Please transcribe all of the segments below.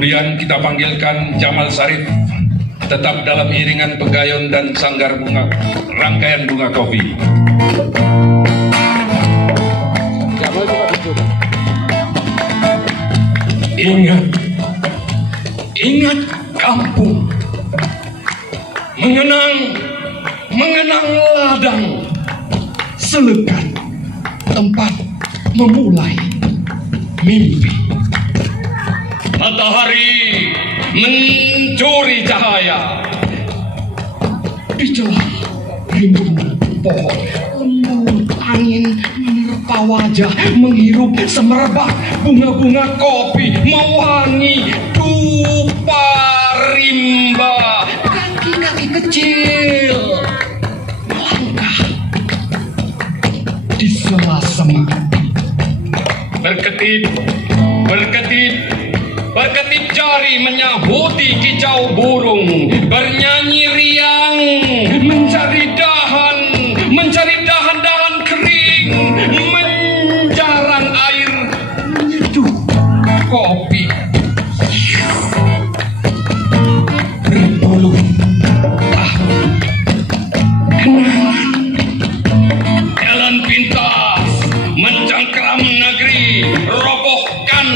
Kemudian kita panggilkan Jamal Sarif, tetap dalam iringan pegayon dan sanggar bunga, rangkaian bunga kopi. Ingat kampung, mengenang ladang, selekat tempat memulai mimpi. Matahari mencuri cahaya di celah rimbunan pohon, lembut angin menerpa wajah, menghirup semerbak bunga-bunga kopi, mewangi dupa rimba. Kaki-kaki kecil melangkah di sela-sela, berketip jari menyahuti kicau burung, bernyanyi riang mencari dahan-dahan kering, menjarang air, menyeduh kopi. Berpuluh tahun kenangan, jalan pintas mencengkeram negeri, robohkan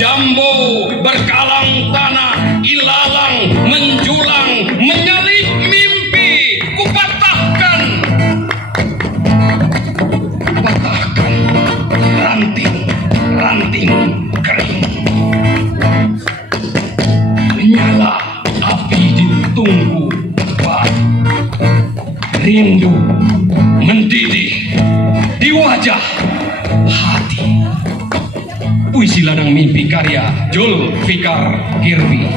jambu, berkalang tanah, ilalang, menjulang, menyalip mimpi, kupatahkan ranting kering. Menyala api ditunggu batu, rindu mendidih di wajah hati. Puisi Ladang Mimpi karya Jul Fikar Kirbi.